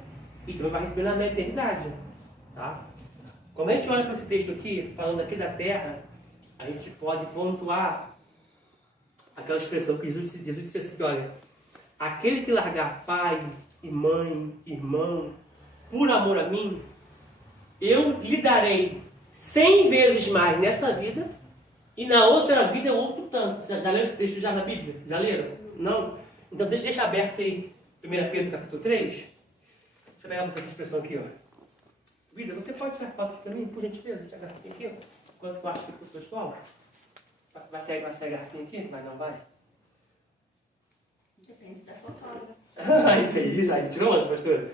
e também vai receber na eternidade, tá? Quando a gente olha para esse texto aqui, falando aqui da terra, a gente pode pontuar aquela expressão que Jesus disse assim: olha, aquele que largar pai e mãe, irmão, por amor a mim, eu lhe darei 100 vezes mais nessa vida e na outra vida outro tanto. Já leram esse texto já na Bíblia? Já leram? Não? Então deixa aberto aí 1 Pedro capítulo 3. Deixa eu pegar essa expressão aqui, ó. Vida, você pode tirar foto aqui para mim, por gentileza? Deixa a garrafinha aqui, ó. Enquanto eu acho aqui para o pessoal. Vai sair a garrafinha aqui? Vai, não vai? Depende da fotógrafa. Isso aí, tirou onde, pastor?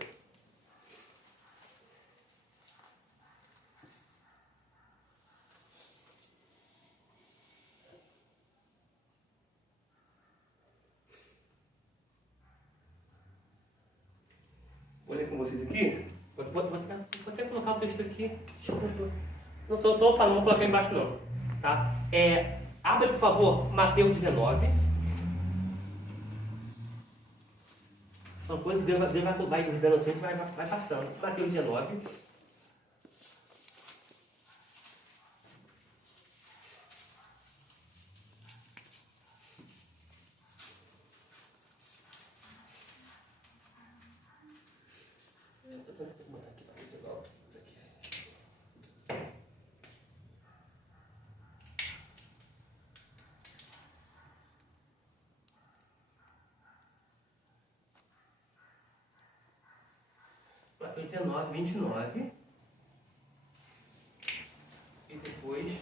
Vou ler com vocês aqui. Vou até colocar o texto aqui. Não sou só falando, não vou colocar embaixo não. Tá? Abre, por favor, Mateus 19. São coisas que Deus vai dando assim, a gente vai passando. Mateus 19. Mateus 19, 29. E depois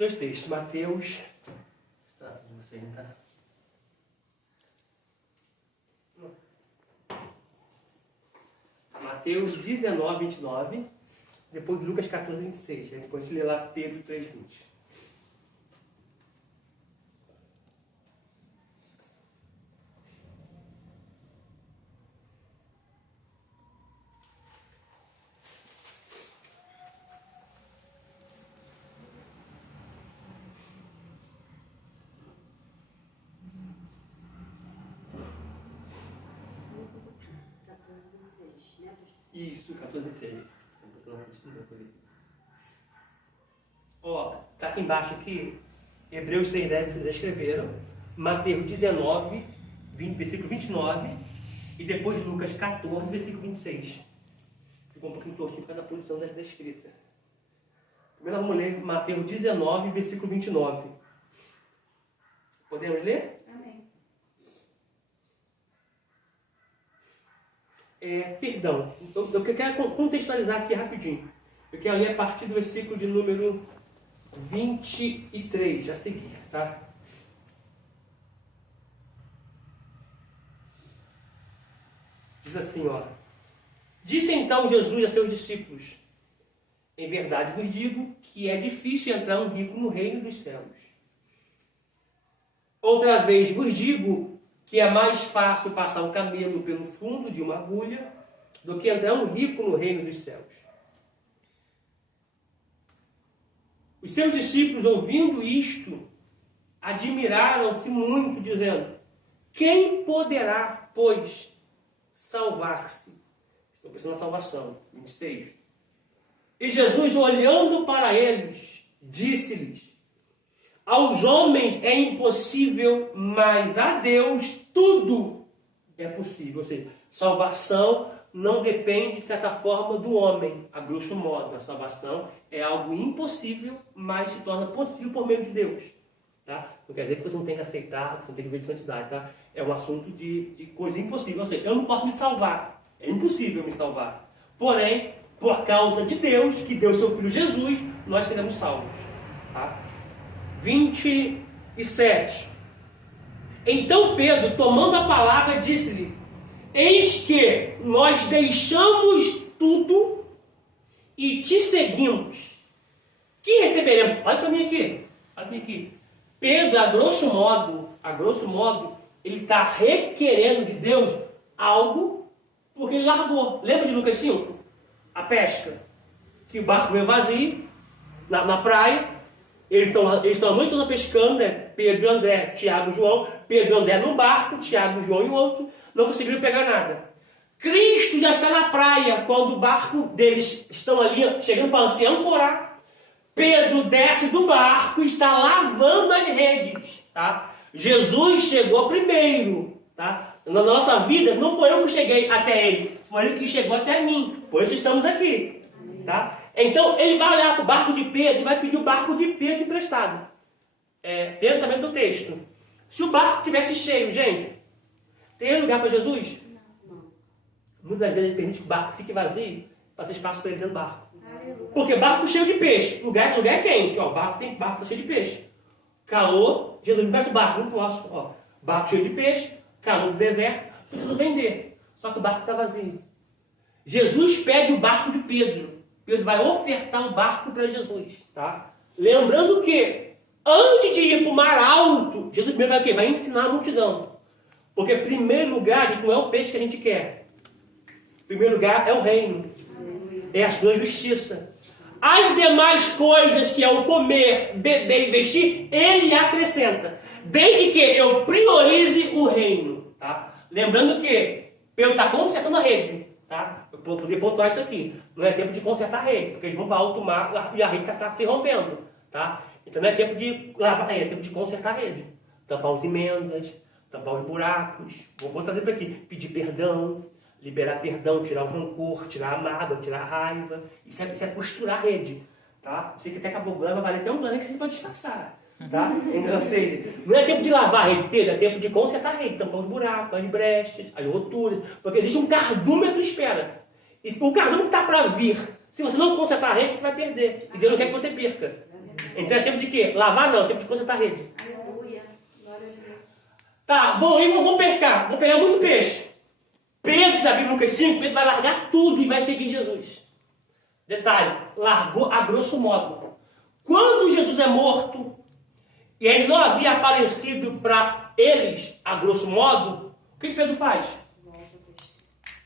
dois textos. Mateus... Tá, você não tá... Mateus 19, 29, depois Lucas 14, 26. Aí depois a gente lê lá Pedro 3, 20. Isso, 14, 26. Ó, tá aqui embaixo aqui, Hebreus 6:10, vocês já escreveram. Mateus 19, versículo 29. E depois Lucas 14, versículo 26. Ficou um pouquinho tortinho por causa da posição da escrita. Primeiro vamos ler Mateus 19, versículo 29. Podemos ler? Amém. Perdão, eu quero contextualizar aqui rapidinho. Eu quero ler a partir do versículo de número 23, a seguir, tá? Diz assim, ó. Disse então Jesus a seus discípulos: em verdade vos digo que é difícil entrar um rico no reino dos céus. Outra vez vos digo que é mais fácil passar um camelo pelo fundo de uma agulha do que entrar um rico no reino dos céus. Os seus discípulos, ouvindo isto, admiraram-se muito, dizendo: quem poderá, pois, salvar-se? Estou pensando na salvação. 26. E Jesus, olhando para eles, disse-lhes: aos homens é impossível, mas a Deus tudo é possível. Ou seja, salvação não depende, de certa forma, do homem. A grosso modo, a salvação é algo impossível, mas se torna possível por meio de Deus. Tá? Não quer dizer que você não tem que aceitar, que você não tem que viver de santidade. Tá? É um assunto de coisa impossível. Ou seja, eu não posso me salvar. É impossível me salvar. Porém, por causa de Deus, que deu seu Filho Jesus, nós seremos salvos. Tá? 27. Então Pedro, tomando a palavra, disse-lhe: eis que nós deixamos tudo e te seguimos. Que receberemos? Olha para mim aqui. Olha para mim aqui. Pedro, a grosso modo, ele está requerendo de Deus algo porque ele largou. Lembra de Lucas 5? A pesca. Que o barco veio vazio na praia. Eles estão a noite toda pescando, né? Pedro, André, Tiago e João. Pedro e André num barco, Tiago, João em outro. Não conseguiram pegar nada. Cristo já está na praia quando o barco deles estão ali chegando para se ancorar. Pedro desce do barco e está lavando as redes. Tá? Jesus chegou primeiro. Tá? Na nossa vida, não foi eu que cheguei até ele. Foi ele que chegou até mim. Por isso estamos aqui. Tá? Então, ele vai olhar para o barco de Pedro e vai pedir o barco de Pedro emprestado. Pensamento do texto. Se o barco estivesse cheio, gente, tem lugar para Jesus? Não. Muitas vezes ele permite que o barco fique vazio para ter espaço para ele dentro do barco. Aleluia. Porque barco cheio de peixe. Lugar é quente. Ó, barco cheio de peixe. Calor, Jesus me presta o barco, não posso. Ó, barco cheio de peixe, calor do deserto, preciso vender. Só que o barco está vazio. Jesus pede o barco de Pedro. Pedro vai ofertar o barco para Jesus, tá? Lembrando que, antes de ir para o mar alto, Jesus primeiro vai o quê? Vai ensinar a multidão. Porque, em primeiro lugar, gente, não é o peixe que a gente quer. Em primeiro lugar, é o reino. É a sua justiça. As demais coisas, que é o comer, beber e vestir, ele acrescenta. Desde que eu priorize o reino, tá? Lembrando que Pedro está consertando a rede, tá? Eu poderia pontuar isso aqui. Não é tempo de consertar a rede, porque eles vão para alto mar e a rede está se rompendo, tá? Então não é tempo de lavar a rede, é tempo de consertar a rede. Tampar as emendas, tampar os buracos. Vou trazer para aqui. Pedir perdão, liberar perdão, tirar o rancor, tirar a mágoa, tirar a raiva. Isso é costurar a rede, tá? Você que até acabou o glândula, vale até um glândula que você pode disfarçar. Tá? Então, ou seja, não é tempo de lavar a rede, Pedro, é tempo de consertar a rede, tampar os buracos, as brechas, as roturas, porque existe um cardúmetro espera. E o cardúmetro está para vir. Se você não consertar a rede, você vai perder. E Deus não quer que você perca. Então é tempo de quê? Lavar não, é tempo de consertar a rede. Aleluia. Glória a Deus. Tá, vamos pescar. Vou pegar muito peixe. Pedro, diz a Bíblia, Lucas 5, Pedro vai largar tudo e vai seguir Jesus. Detalhe, largou a grosso modo. Quando Jesus é morto, e ele não havia aparecido para eles, a grosso modo, o que Pedro faz?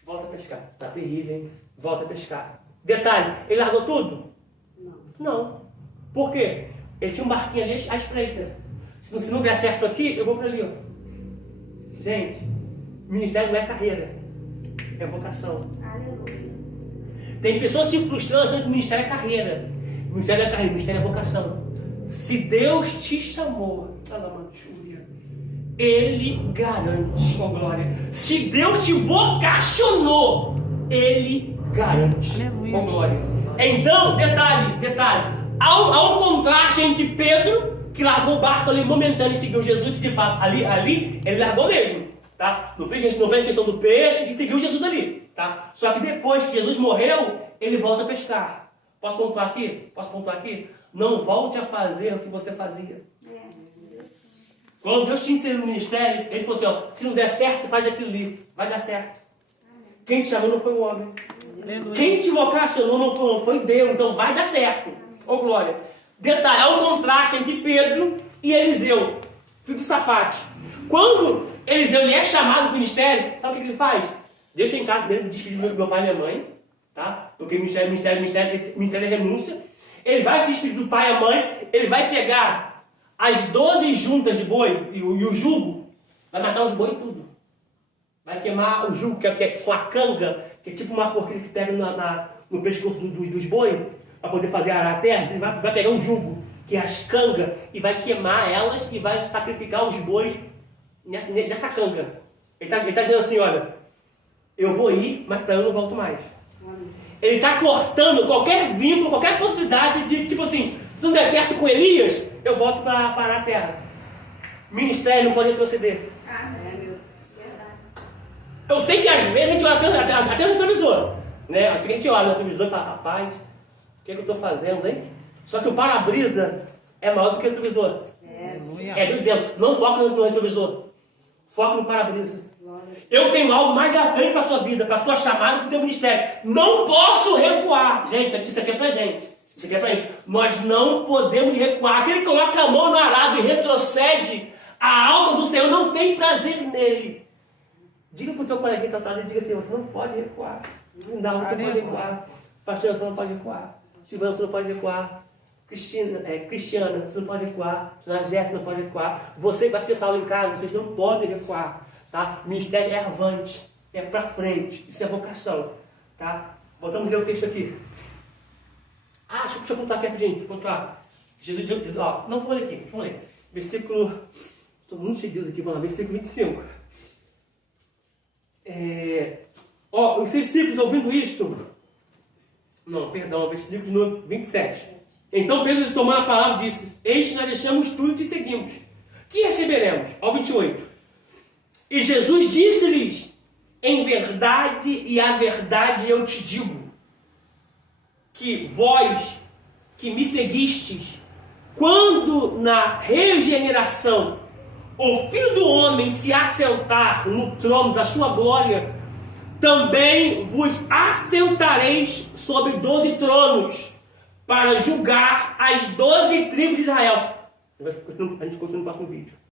Volta a pescar. Tá terrível, hein? Volta a pescar. Detalhe, ele largou tudo? Não. Por quê? Ele tinha um barquinho ali à espreita. Se não der certo aqui, eu vou para ali. Ó. Gente, ministério não é carreira, é vocação. Aleluia. Tem pessoas se frustrando achando que o ministério é carreira. O ministério não é carreira, o ministério é vocação. Se Deus te chamou, Ele garante, com glória. Se Deus te vocacionou, Ele garante, com glória. Então, detalhe. Há um contraste entre Pedro, que largou o barco ali momentâneo e seguiu Jesus, que de fato, ali ele largou mesmo. Tá? Não fez a questão do peixe e seguiu Jesus ali. Tá? Só que depois que Jesus morreu, ele volta a pescar. Posso pontuar aqui? Não volte a fazer o que você fazia. Quando Deus te inseriu no ministério, ele falou assim, ó, se não der certo, faz aquilo ali. Vai dar certo. Quem te chamou não foi o homem. Quem te vocacionou não foi Deus. Então vai dar certo. Ô glória. Detalhe, há um contraste entre Pedro e Eliseu, filho de Safate. Quando Eliseu ele é chamado para o ministério, sabe o que ele faz? Deus tem casa dele, diz que meu pai e minha mãe, tá? Porque ministério é renúncia. Ele vai se despedir do pai e a mãe, ele vai pegar as 12 juntas de boi e o jugo, vai matar os boi e tudo. Vai queimar o jugo, que é uma canga, que é tipo uma forquilha que pega no pescoço dos boi, para poder fazer arar a terra. Ele vai pegar um jugo, que é as cangas, e vai queimar elas e vai sacrificar os bois nessa canga. Ele está dizendo assim, olha, eu vou ir, mas para eu não volto mais. Ele está cortando qualquer vínculo, qualquer possibilidade de, tipo assim, se não der certo com Elias, eu volto para parar a terra. Ministério não pode retroceder. Amém. Eu sei que às vezes a gente olha até no retrovisor, né? A gente olha no retrovisor e fala, rapaz, o que é que eu estou fazendo, hein? Só que o para-brisa é maior do que o retrovisor. É dizendo, não foca no retrovisor, foca no para-brisa. Eu tenho algo mais à frente para a sua vida, para a tua chamada, para o teu ministério. Não posso recuar. Gente, isso aqui é para gente. Isso aqui é para gente. Nós não podemos recuar. Aquele que coloca a mão no arado e retrocede, a alma do Senhor não tem prazer nele. Diga para o teu coleguinha que está atrás e diga assim, você não pode recuar. Não, você pode recuar. Pastor, você não pode recuar. Silvano, você não pode recuar. Cristiana, você não pode recuar. Jéssica, não pode recuar. Você que vai ser salvo em casa, vocês não podem recuar. Tá? Ministério é avante, é para frente, isso é vocação. Tá? Voltamos a ler o texto aqui. Deixa eu contar aqui rapidinho. Jesus diz, não vou ler aqui, vamos ler. Versículo, estou muito cheio de Deus aqui, vamos lá, versículo 25. Os discípulos ouvindo isto, versículo de número 27. Então Pedro, tomando a palavra, disse, eis que nós deixamos tudo e te seguimos. Que receberemos? Ao 28. E Jesus disse-lhes, em verdade e a verdade eu te digo, que vós que me seguistes, quando na regeneração o Filho do Homem se assentar no trono da sua glória, também vos assentareis sobre 12 tronos, para julgar as 12 tribos de Israel. A gente continua no próximo vídeo.